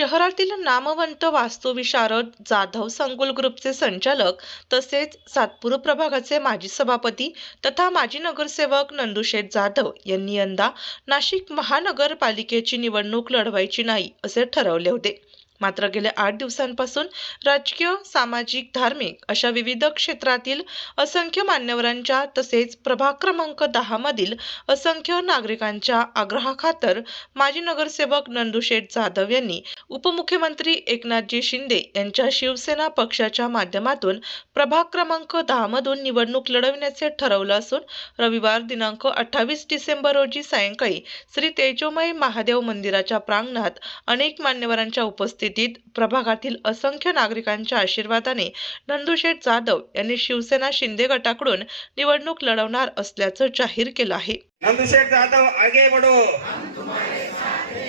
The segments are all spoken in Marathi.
शहरातील नामवंत वास्तुविशारद जाधव संकुल ग्रुपचे संचालक तसेच सातपूर प्रभागाचे माजी सभापती तथा माजी नगरसेवक नंदुशेठ जाधव यांनी यंदा नाशिक महानगरपालिकेची निवडणूक लढवायची नाही असे ठरवले होते. मात्र गेल्या आठ दिवसांपासून राजकीय सामाजिक धार्मिक अशा विविध क्षेत्रातील असंख्य मान्यवरांच्या तसेच प्रभाग क्रमांक दहा मधील असंख्य नागरिकांच्या आग्रहाखातर माजी नगरसेवक नंदुशेठ जाधव यांनी उपमुख्यमंत्री एकनाथजी शिंदे यांच्या शिवसेना पक्षाच्या माध्यमातून प्रभाग क्रमांक दहा मधून निवडणूक लढविण्याचे ठरवलं असून रविवार दिनांक अठ्ठावीस डिसेंबर रोजी सायंकाळी श्री तेजोमय महादेव मंदिराच्या प्रांगणात अनेक मान्यवरांच्या उपस्थित उपस्थितीत प्रभागातील असंख्य नागरिकांच्या आशीर्वादाने नंदुशेठ जाधव यांनी शिवसेना शिंदे गटाकडून निवडणूक लढवणार असल्याचं जाहीर केलं आहे. नंदुशेठ जाधव आगे बढो.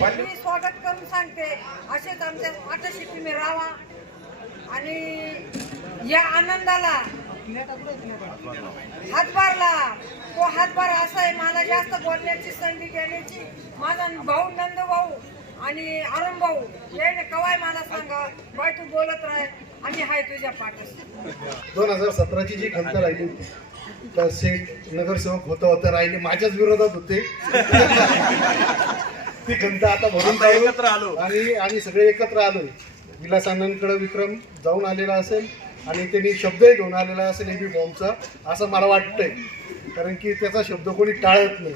मी स्वागत करून सांगते. असेच आमच्या पाठीशी तुम्ही राहा आणि या आनंदाला हातभारला. तो हातभार असा आहे मला जास्त बोलण्याची संधी देण्याची. माझा भाऊ नंद भाऊ आणि अरुण भाऊ याने कवाय मला सांगा बाय तू बोलत राह आम्ही हाय तुझ्या पाठीशी. दोन हजार सतराची जी खंत राहिली होती तर सेठ नगरसेवक होता होता राहिले माझ्याच विरोधात होते. ती खंत आता भरून एकत्र आलो. आणि आणि सगळे एकत्र आलो विलास आनंदकडे विक्रम जाऊन आलेला असेल आणि त्यांनी शब्दही घेऊन आलेला असेल एबी फॉर्मचा असं मला वाटतंय. कारण की त्याचा शब्द कोणी टाळत नाही.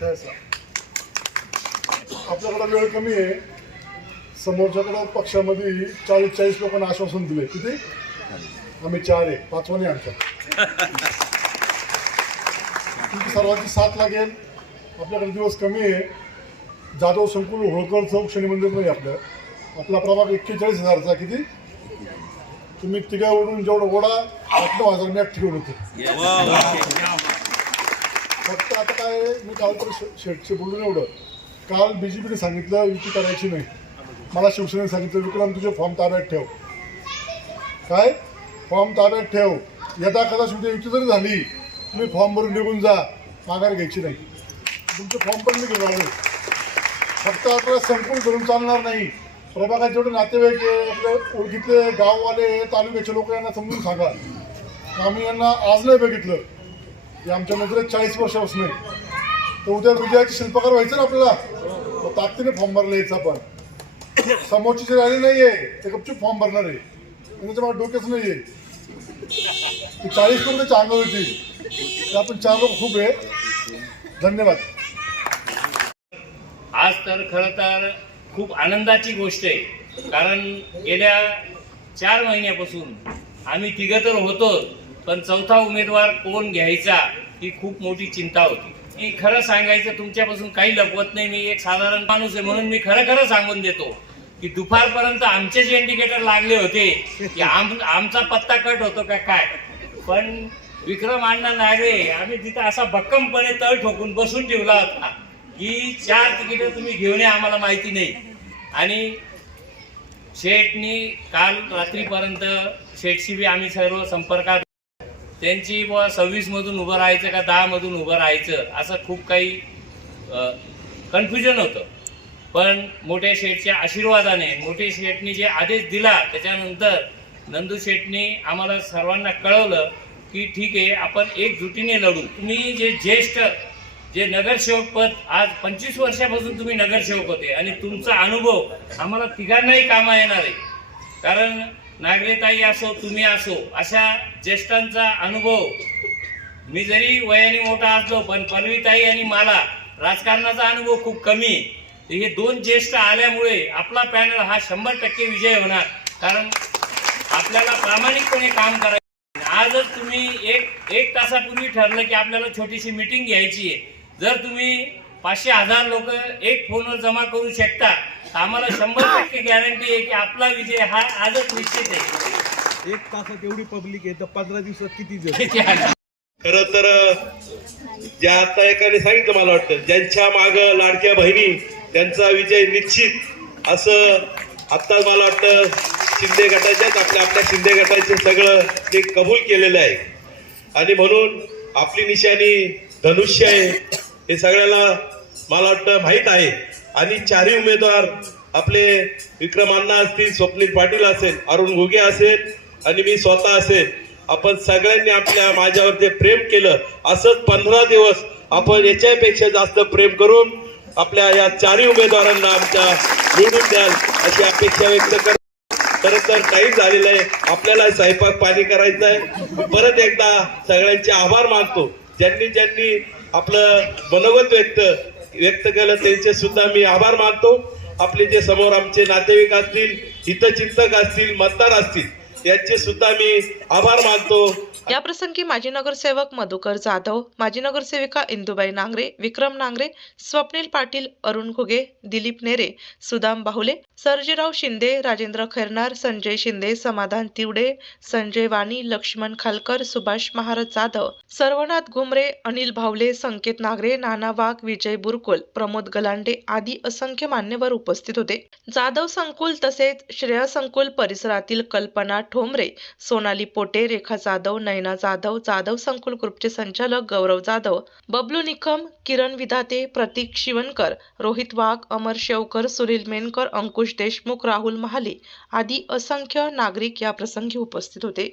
सहसा. आपल्याकडे वेळ कमी आहे. समोरच्याकडे पक्षामध्ये चाळीस चाळीस लोकांना आश्वासन दिले किती? आम्ही चार आहे. पाचवा नाही आमचा तुमची सर्वांची साथ लागेल. आपल्याकडे दिवस कमी आहे. जाधव संकुल होळकर चौक शनी मंदिर नाही आपलं. आपला प्रभाग एक्केचाळीस हजारचा किती? तुम्ही तिघावरून जेवढं ओढा आठ नऊ हजार मॅट ठेवून होते. फक्त आता काय मी काल तर शेटचे बोलून एवढं. काल बीजेपीने सांगितलं युती करायची नाही. मला शिवसेनेने सांगितलं विक्रम तुझे फॉर्म ताब्यात ठेव. काय? फॉर्म ताब्यात ठेव. यदा कदाच उद्या युती जरी झाली तुम्ही फॉर्म भरून निघून जा. माघार घ्यायची नाही. तुमचे फॉर्म पण मी घेऊन फक्त आपल्याला संपूर्ण करून चालणार नाही. प्रभागात जेवढे नातेवाईक आपले ओळखीतले गाववाले तालुक्याचे लोक यांना समजून सांगा. आम्ही यांना आज नाही बघितलं. हे आमच्या नजरेत चाळीस वर्षापासून आहे. तर उद्या विजयाचे शिल्पकार व्हायचं ना आपल्याला? मग ताकदीने फॉर्म भरला यायचा पण. समोरची जे राहिले नाहीये. ते गपचूप फॉर्म भरणार आहे. म्हणजे आणि मला डोक्याच नाहीये. ती चाळीस करून त्याच्या होती आपण चार लोक खूप आहे. धन्यवाद. आज तर खरं तर खूप आनंदाची गोष्ट आहे. कारण गेल्या चार महिन्यापासून आम्ही तिघं तर होतो पण चौथा उमेदवार कोण घ्यायचा ही खूप मोठी चिंता होती. मी खरं सांगायचं तुमच्यापासून काही लपवत नाही. मी एक साधारण माणूस आहे म्हणून मी खरं खरं सांगून देतो की दुपारपर्यंत आमचे जे इंडिकेटर लागले होते की आम आमचा पत्ता कट होतो का काय? पण विक्रम अण्णा नागरे आम्ही तिथं असा भक्कमपणे तळ ठोकून बसून ठेवला होता की चार तिकीट तुम्ही घेऊन या आम्हाला माहिती नाही. आणि शेठनी काल रात्रीपर्यंत शेठशी बी आम्ही सर्व संपर्कात त्यांची बुवा सव्वीसमधून उभं राहायचं का दहा मधून उभं राहायचं असं खूप काही कन्फ्युजन होतं. पण मोठ्या शेठच्या आशीर्वादाने मोठे शेठनी जे आदेश दिला त्याच्यानंतर नंदू शेठनी आम्हाला सर्वांना कळवलं की ठीक आहे आपण एकजुटीने लढू. तुम्ही जे ज्येष्ठ जे नगरसेवक पद आज पंचवीस वर्षापासून तुम्ही नगरसेवक होते आणि तुमचा अनुभव आम्हाला तिघांनाही कामा येणार आहे. कारण नागरिकताई असो तुम्ही असो अशा ज्येष्ठांचा अनुभव. मी जरी वयाने मोठा असलो पण पनवीताई आणि मला राजकारणाचा अनुभव खूप कमी. हे दोन ज्येष्ठ आल्यामुळे आपला पॅनल हा शंभर टक्के विजय होणार. कारण आपल्याला प्रामाणिकपणे काम करायचं. आजच तुम्ही एक एक तासापूर्वी ठरलं की आपल्याला छोटीशी मिटिंग घ्यायची आहे. जर तुम्ही पाचशे हजार लोक एक फोनवर जमा करू शकता तर आम्हाला शंभर टक्के गॅरंटी आहे की आपला विजय हा आजच निश्चित आहे. एक तासात एवढी पब्लिक आहे तर पंधरा दिवसात किती? खर तर ज्या आता एकाने सांगितलं मला वाटतं ज्यांच्या माग लाडक्या बहिणी त्यांचा विजय निश्चित असं आता मला वाटतं शिंदे गटाच्याच आपल्या आपल्या शिंदे गटाचे सगळं ते कबूल केलेलं आहे. आणि म्हणून आपली निशाणी धनुष्य आहे. हे सगळ्याला मला वाटतं माहीत आहे. आणि चारही उमेदवार आपले विक्रम अण्णा असतील स्वप्नील पाटील असेल अरुण घुगे असेल आणि मी स्वतः असेल आपण सगळ्यांनी आपल्या माझ्यावर जे प्रेम केलं. असंच पंधरा दिवस आपण याच्यापेक्षा जास्त प्रेम करून आपल्या या चारही उमेदवारांना आमच्या निवडून द्याल अशी अपेक्षा व्यक्त कर खरं तर काही झालेलं आहे. आपल्याला स्वयंपाक पाणी करायचं आहे. परत एकदा सगळ्यांचे आभार मानतो. ज्यांनी ज्यांनी आपलं मनोगत व्यक्त व्यक्त केलं त्यांचे सुद्धा मी आभार मानतो. आपले जे समोर आमचे नातेवाईक असतील हितचिंतक असतील मतदार असतील यांचे सुद्धा मी आभार मानतो. या प्रसंगी माजी नगरसेवक मधुकर जाधव माजी नगरसेविका इंदुबाई नांगरे विक्रम नांगरे स्वप्नील पाटील अरुण घुगे दिलीप नेरे सुदाम बाहुले सर्जीराव शिंदे राजेंद्र खैरनार संजय शिंदे समाधान तिवडे संजय वाणी लक्ष्मण खालकर सुभाष महाराज जाधव सर्वनाथ घुमरे अनिल भावले संकेत नागरे नाना वाघ विजय बुरकुल प्रमोद गलांडे आदी असंख्य मान्यवर उपस्थित होते. जाधव संकुल तसेच श्रेय संकुल परिसरातील कल्पना ठोंबरे सोनाली पोटे रेखा जाधव नयना जाधव जाधव संकुल ग्रुपचे संचालक गौरव जाधव बबलू निकम किरण विधाते प्रतीक शिवनकर रोहित वाघ अमर शेवकर सुनील मेनकर अंकुश देशमुख राहुल महाले आदी असंख्य नागरिक या प्रसंगी उपस्थित होते.